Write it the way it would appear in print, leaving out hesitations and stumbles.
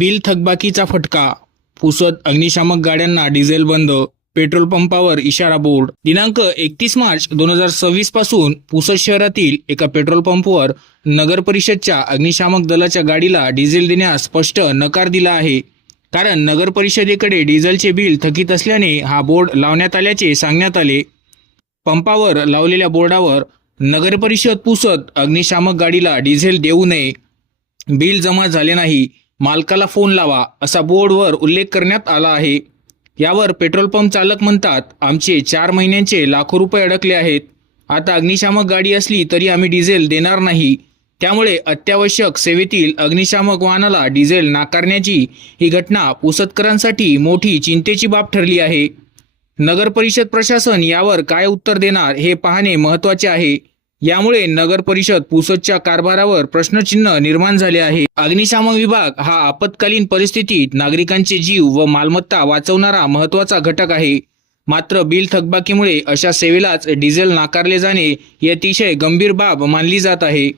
Bill थकबाकीचा फटका. पुसद अग्निशामक गाड्यांना डिझेल बंद. पेट्रोल पंपावर इशारा बोर्ड. दिनांक 31 मार्च 2026 पासून पुसद शहरातील एका पेट्रोल पंपवर नगर परिषदच्या अग्निशामक दलाच्या गाडीला डिझेल देण्यास स्पष्ट नकार दिला आहे. कारण नगर परिषदेकडे डिझेलचे बिल थकीत असल्याने हा बोर्ड लावण्यात आल्याचे सांगण्यात आले. पंपावर लावलेल्या बोर्डावर नगर परिषद पुसद अग्निशामक गाडीला डिझेल देऊ नये, बिल जमा झाले नाही, मालकाला फोन लावा असा बोर्डवर उल्लेख करण्यात आला आहे. यावर पेट्रोल पंप चालक म्हणतात, आमचे 4 महिन्यांचे लाखो रुपये अडकले आहेत. आता अग्निशामक गाडी असली तरी आम्ही डिझेल देणार नाही. त्यामुळे अत्यावश्यक सेवेतील अग्निशामक वाहनाला डिझेल नाकारण्याची ही घटना पुसदकरांसाठी मोठी चिंतेची बाब ठरली आहे. नगर परिषद प्रशासन यावर काय उत्तर देणार हे पाहणे महत्त्वाचे आहे. यामुळे नगर परिषद पुसदच्या कारभारावर प्रश्नचिन्ह निर्माण झाले आहे. अग्निशामक विभाग हा आपत्कालीन परिस्थितीत नागरिकांचे जीव व मालमत्ता वाचवणारा महत्त्वाचा घटक आहे. मात्र बिल थकबाकीमुळे अशा सेवेलाच डिझेल नाकारले जाणे ही अतिशय गंभीर बाब मानली जात आहे.